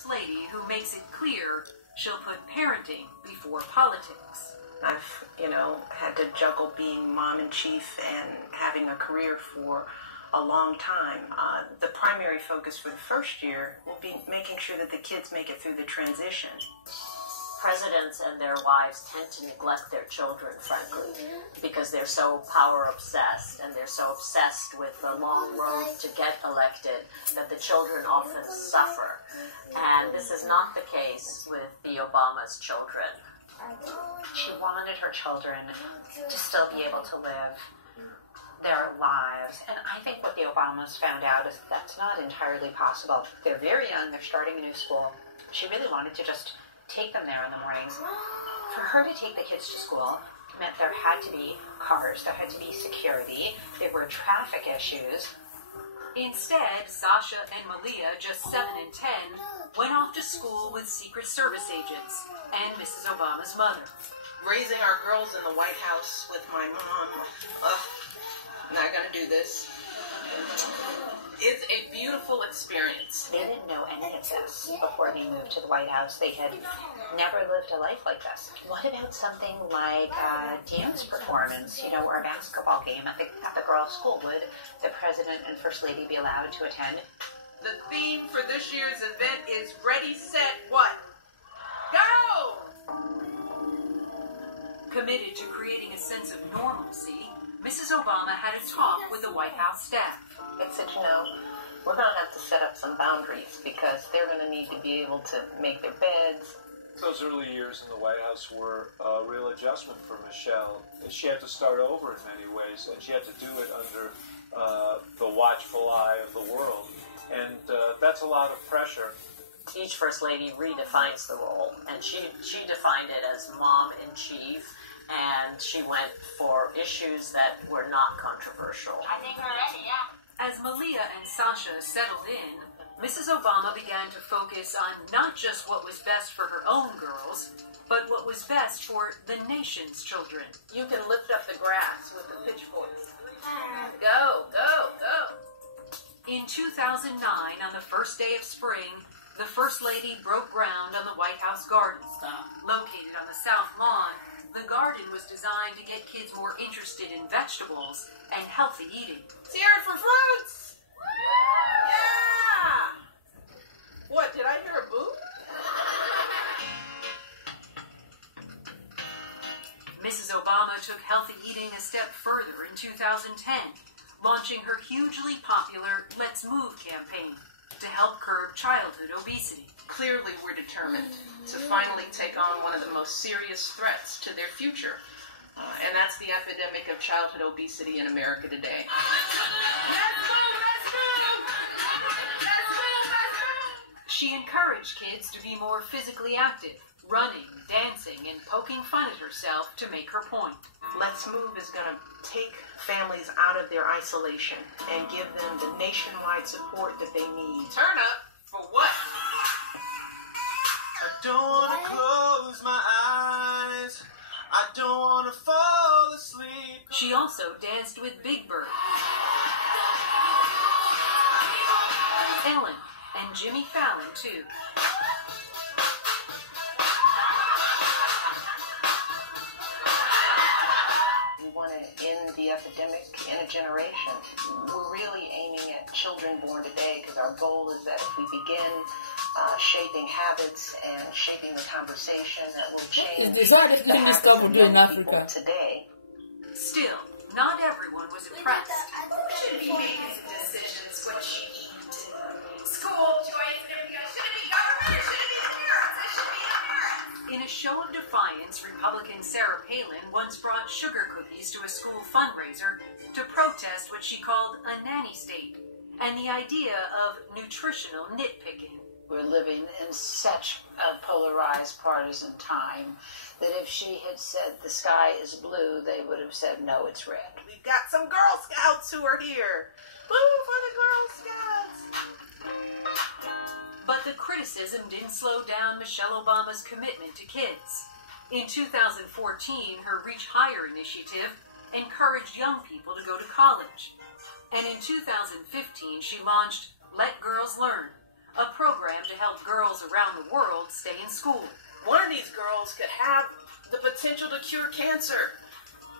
First Lady who makes it clear she'll put parenting before politics. I've, had to juggle being mom-in-chief and having a career for a long time. The primary focus for the first year will be making sure that the kids make it through the transition. Presidents and their wives tend to neglect their children, frankly, because they're so power obsessed and they're so obsessed with the long road to get elected that the children often suffer. And this is not the case with the Obama's children. She wanted her children to still be able to live their lives. And I think what the Obamas found out is that's not entirely possible. They're very young, they're starting a new school. She really wanted to just take them there in the mornings. For her to take the kids to school meant there had to be cars, there had to be security, there were traffic issues. Instead, Sasha and Malia, just 7 and 10, went off to school with Secret Service agents and Mrs. Obama's mother. Raising our girls in the White House with my mom, not gonna do this. It's a beautiful experience. They didn't know any of this before they moved to the White House. They had never lived a life like this. What about something like a dance performance, or a basketball game at the girls' school? Would the President and First Lady be allowed to attend? The theme for this year's event is Ready, Set, What? Go! Committed to creating a sense of normalcy, Mrs. Obama had a talk with the White House staff. I said, we're going to have to set up some boundaries because they're going to need to be able to make their beds. Those early years in the White House were a real adjustment for Michelle. She had to start over in many ways, and she had to do it under the watchful eye of the world. And that's a lot of pressure. Each First Lady redefines the role, and she defined it as mom-in-chief, and she went for issues that were not controversial. I think we're ready, yeah. As Malia and Sasha settled in, Mrs. Obama began to focus on not just what was best for her own girls, but what was best for the nation's children. You can lift up the grass with the pitchforks. Go, go, go. In 2009, on the first day of spring, the First Lady broke ground on the White House garden. Located on the South Lawn, the garden was designed to get kids more interested in vegetables and healthy eating. Sierra for fruits! Yeah! What, did I hear a boo? Mrs. Obama took healthy eating a step further in 2010, launching her hugely popular Let's Move campaign to help curb childhood obesity. Clearly, we're determined to finally take on one of the most serious threats to their future, and that's the epidemic of childhood obesity in America today. She encouraged kids to be more physically active, running, dancing, and poking fun at herself to make her point. Let's Move is going to take families out of their isolation and give them the nationwide support that they need. Turn up for what? I don't want to close my eyes. I don't want to fall asleep. She also danced with Big Bird, Ellen, and Jimmy Fallon, too. We want to end the epidemic in a generation. We're really aiming at children born today because our goal is that if we begin shaping habits and shaping the conversation that will change the habits of young people today. Still, not everyone was impressed. Should be making some decisions what you eat. School choice, everything else. Should it be government or should it be the parents? It should be the parents. In a show of defiance, Republican Sarah Palin once brought sugar cookies to a school fundraiser to protest what she called a nanny state and the idea of nutritional nitpicking. We're living in such a polarized partisan time that if she had said the sky is blue, they would have said, no, it's red. We've got some Girl Scouts who are here. Woo for the Girl Scouts! But the criticism didn't slow down Michelle Obama's commitment to kids. In 2014, her Reach Higher initiative encouraged young people to go to college. And in 2015, she launched Let Girls Learn, a program to help girls around the world stay in school. One of these girls could have the potential to cure cancer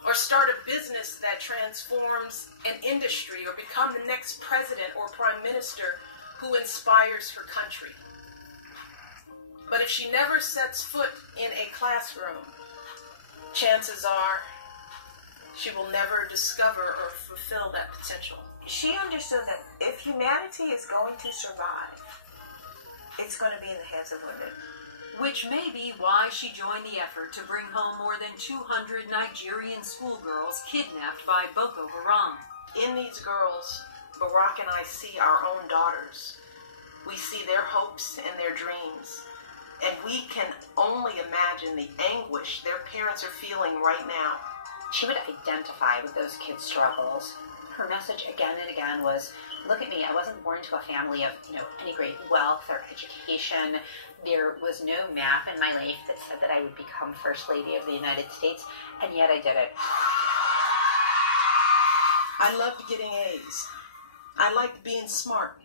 or start a business that transforms an industry or become the next president or prime minister who inspires her country. But if she never sets foot in a classroom, chances are she will never discover or fulfill that potential. She understood that if humanity is going to survive, it's going to be in the hands of women. Which may be why she joined the effort to bring home more than 200 Nigerian schoolgirls kidnapped by Boko Haram. In these girls, Barack and I see our own daughters. We see their hopes and their dreams. And we can only imagine the anguish their parents are feeling right now. She would identify with those kids' struggles. Her message again and again was, look at me, I wasn't born into a family of, any great wealth or education. There was no map in my life that said that I would become First Lady of the United States, and yet I did it. I loved getting A's. I liked being smart.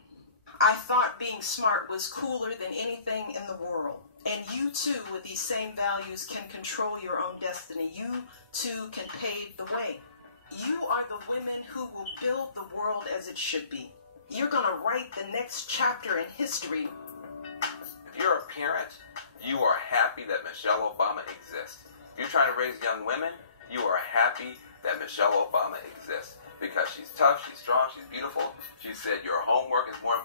I thought being smart was cooler than anything in the world. And you too, with these same values, can control your own destiny. You too can pave the way. You are the women who will build the world as it should be. You're going to write the next chapter in history. If you're a parent, you are happy that Michelle Obama exists. If you're trying to raise young women, you are happy that Michelle Obama exists. Because she's tough, she's strong, she's beautiful. She said your homework is more